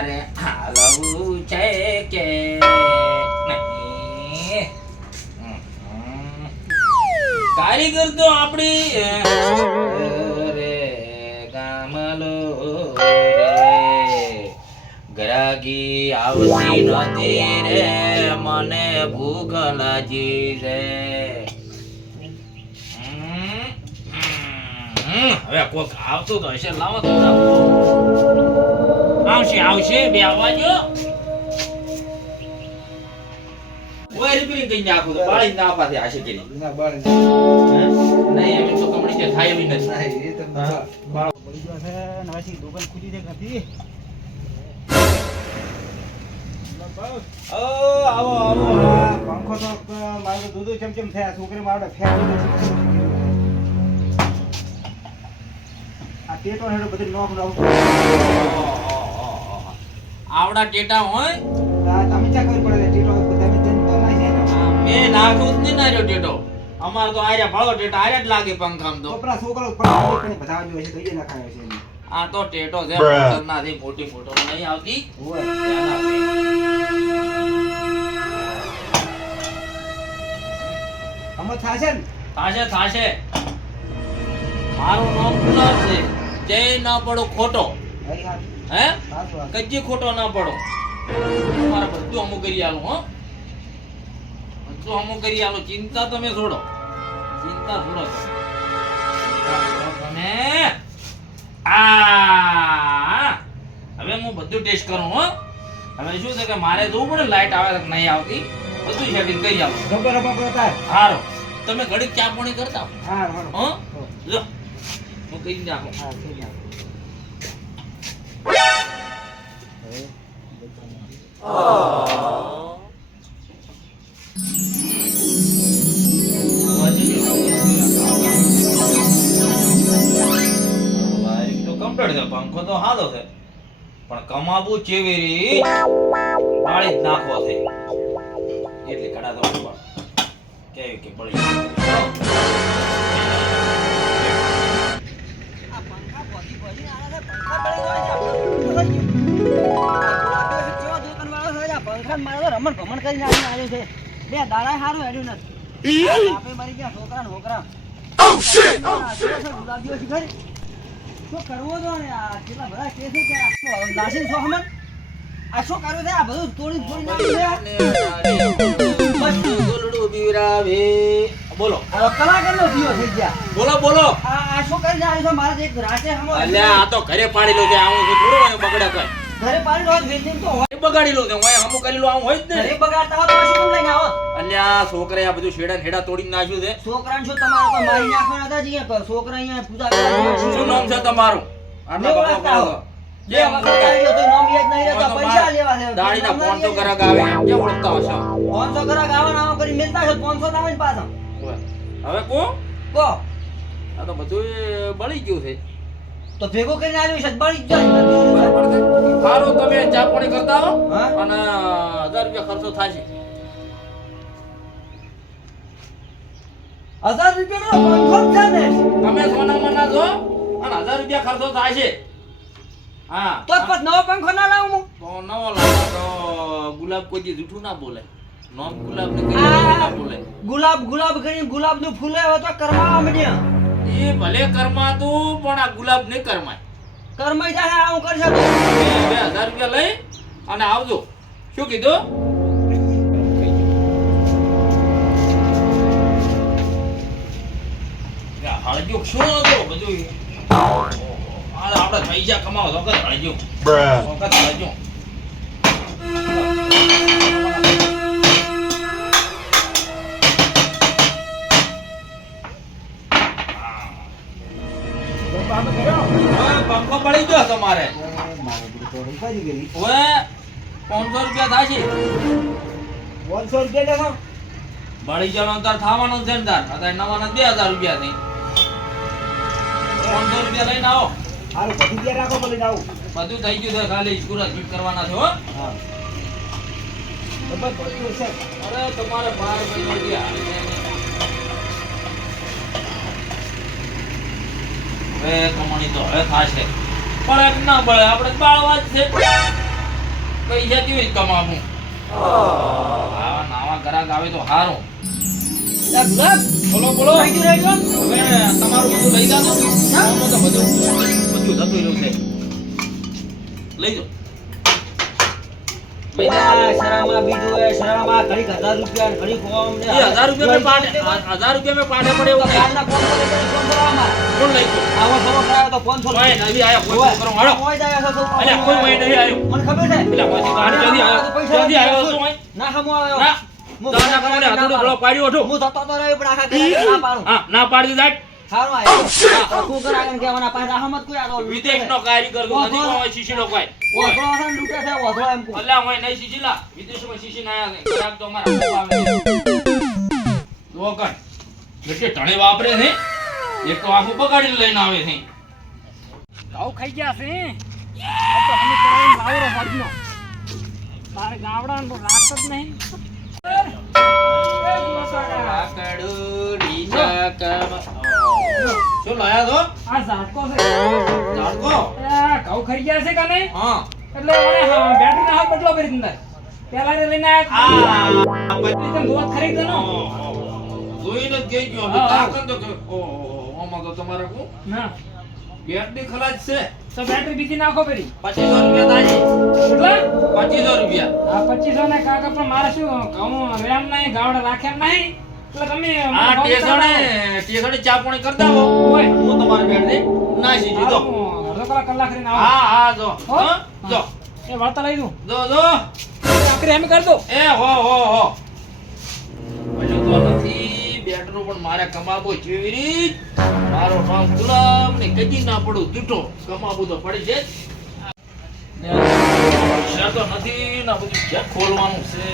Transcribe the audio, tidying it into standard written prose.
મારે હાલવું છે કે નહીં? કારીગર તો આપણી રે ગામલો રે ગરાગી આવતી નથી રે મને ભૂખ લાગી રે. હવે કોક આવતું તો હશે, લાવો તો આવશે બે આવવા જો. ઓય રિપેરિંગ કરી નાખું તો બાળી ના પાછે આશે કે નહીં એમ તો કમણી કે થાય એવી નથી. એ તો બાળ પડી ગયો છે નવાસી દુકાન ખુલી દે નથી. આવો પંખો તો મારે દૂધ ચમચમ થયા છોકરી મારે ફેર આ ટેટો હેડો બધી નોખ નોખ આવડા ટેટા હોય તમે ચા ખબર પડે ટેટો તમે જનતો નહીં છે મે નાખું જ નહીં નાર્યો ટેટો. અમાર તો આર્યા ભાળો ટેટા આર્યા જ લાગે પંખામ તો. છોકરા છોકરો પણ બધા જો છે કઈ નાખાયો છે આ તો ટેટો છે મોટરનાથી મોટી મોટો નહીં આવતી. અમર થાશે ને થાશે મારું નામ ગુલાબ છે. જય ના પડો ખોટો હે કજી ખોટો ના પડો. તમારે બધું અમુક કરી આલું હો, બધું અમુક કરી આલું. ચિંતા તમે છોડો, ચિંતા છોડો તમે. હવે હું બધું ટેસ્ટ કરું હો. હવે શું છે કે મારે જોવું પડે લાઈટ આવે કે નહીં આવતી, બધું સેટિંગ કરી આલું. રબર રબર કરતા હારો તમે ઘડી ચા પાણી કરતા હા હો. લો હું કહી નાખું. હા થઈ ગયા પંખો તો હાલો છે પણ કમાબુ ચેવેરી બાળી જ નાખવો છે એટલે કડા તો કેવી કે બળી રમણ ભમણ કરીને આવ્યું છે. બે દાડા સારું હેડ્યું નથી આપે મારી ગયા છોકરા છોકરા ગુલાબીઓ શીખર શું કરવો તો ને આ કેટલા બધા કેસ છે નાસી છો હમણ આ શું કર્યું છે? આ બધું તોડી બોલો કલાકારનો થયો થઈ ગયા. બોલો બોલો. આ શું કરી જાય છે? મારે એક રાતે આ તો ઘરે પાડેલો છે. આવું છું થોડું બગડા કર ઘરે પાડી હોય વેચીને તો હોય બગાડી લો હું હમું કરી લો આવું હોય જ ને. ઘરે બગાડતા હોય તો શું લઈને આવો? અલ્યા છોકરાએ આ બધું છેડા હેડા તોડી નાખ્યું છે. છોકરાને શું તમારે કોઈ મારી નાખવાના હતા જ અહીંયા છોકરા અહીંયા પૂજા કરવા શું નામ છે તમારું? આટલા બગડા કરો જે વખત આવ્યો તો નામ યાદ નહીં રહેતા પૈસા લેવા છે. દાડીના 500 ગ્રાહક આવે કે ઓળખતા હશો? 500 ગ્રાહક આવા ના કરી મિલતા છે 500 ના આવે ને પાછા. હવે કો કો આ તો બધું બળી ગયું છે. તો ભેગો કરીને આવ્યો છે બળી જાય. સારું તમે ચા પાણી કરતા હો હા? અને 1000 રૂપિયા ખર્ચો થશે. 1000 રૂપિયાનો પંખો છે ને તમે સોના મના જો અને 1000 રૂપિયા ખર્ચો થાય છે. હા તો પછી નવો પંખો ના લાવું હું? તો નવો લાવો તો ગુલાબ કોઈ દી જૂઠું ના બોલે. નોમ ગુલાબ ને કઈ ના બોલે. ગુલાબ ગુલાબ કરીને ગુલાબ નું ફૂલે હવે તો કરમાવા માંડ્યા. એ ભલે કરમાતું પણ આ ગુલાબ નહીં કરમાય. કરમાઈ જાય આવું કરશે તો 2000 રૂપિયા લઈ અને આવજો. શું કીધું? હળજો શું હતો બધું આપણે પૈસા કમાવો તો કર હળજો વખત હળજો. પંખો પડી ગયો તમારે હવે 500 રૂપિયા થશે. 500 રૂપિયા લેખો બળી જવાનો અંતર થવાનો છે ને તાર અત્યારે નવાના 2000 રૂપિયા થઈ 500 રૂપિયા લઈને આવો. હારું બધું ત્યાં રાખો બોલી આવું. બધું થઈ ગયું છે ખાલી સ્કૂલ ફીટ કરવાના છે હો. હા બસ બધું છે. અરે તમારે 12 રૂપિયા હવે કમાણી તો હવે થશે પણ એક ના બળે આપણે બાળવા જ છે. પૈસા કેવી રીતે કમાવું? આવા નાવા ગ્રાહક આવે તો હારું. બોલો બોલો. હવે તમારું બધું લઈ જાજો. આમાં તો બધું જતું રહ્યું છે. લઈ જાઓ. શરામાં બીજું એ શરામાં ઘડીક 1000 રૂપિયા ઘડીક કોમ ને એ 1000 રૂપિયા મેં પાડે 1000 રૂપિયા મેં પાડે પડે એવું થાય. ગામના 500 રૂપિયા કોણ લઈ ગયો? આવો સવો કરાયો તો 500 કોઈ નહીં આયો, કોઈ કરો હાલો. કોઈ જાય છે તો અલ્યા કોઈ મય નહીં આયો. મને ખબર છે એટલે પછી ગાડી જલ્દી આવ્યો. જલ્દી આવ્યો તું અહીં. ના હમો આવ્યો ના. દાના કારણે હાથું ગળો પાડ્યો હતો. હું થતો તો રહ્યો પણ આખા ઘરે ના પાડું હા ના પાડી દાટ. સારું આવ્યો શું કરાય કે મને પાસે rahmat કોઈ આલો વિદેશનો કારીગર તો નથી કોઈ શીશીનો કોઈ. ઓધો આસન લૂટે છે ઓધો એમ કો અલ્યા હું નહીં શીશીલા. વિદેશમાં શીશી ના આયા છે. ગ્રાહક તો અમારા ખૂબ આવે છે. જો કણ. એટલે ટણે વાપરે છે. એક તો આખું બગાડીને લઈને આવે છે. ઘઉં ખાઈ ગયા છે આ તો અમે કરાવીને લાવરો સાજનો તારે ગાવડાનો રાખત જ નહીં શું લાયા છો? આ ઝાટકો છે ઝાટકો? આ ઘઉં ખાઈ ગયા છે કે નહીં હા. એટલે મને બેટરી ના હાથ બદલો કરી દીધા પેલા રે લઈને આયા તમે દોત ખરીદો નો જોઈને જ ગઈ ગયો. હા, હા. કાકન તો ઓહો આમાં તો તમારે કો ના બેટરી ખલાજ છે. તો બેટરી બીજી નાખો પેલી 2500 રૂપિયા તાજી. કેટલા 2500 રૂપિયા. આ 2500 ને કાકા પણ મારે શું ઘઉં રેમ નહીં ગાવડા રાખ્યા નહીં એટલે તમે આ ટેસણે ચા પાણી કરતા હો. ઓય હું તમારી બેટરી નાસી દીધો. અડધો કલાક કરીને આવો હા હા જો હો? હા, જો એ વાર્તા લઈ દઉં જો જો આખરી એમ કરી દો એ હો હજુ તો નથી બેટરો પણ મારે કમાવો જેવી રીત. મારો નામ ગુલામ ને કદી ના પડું તૂટો કમાવું તો પડી છે ને પૈસા તો નથી ના બધું ચેક ખોલવાનું છે.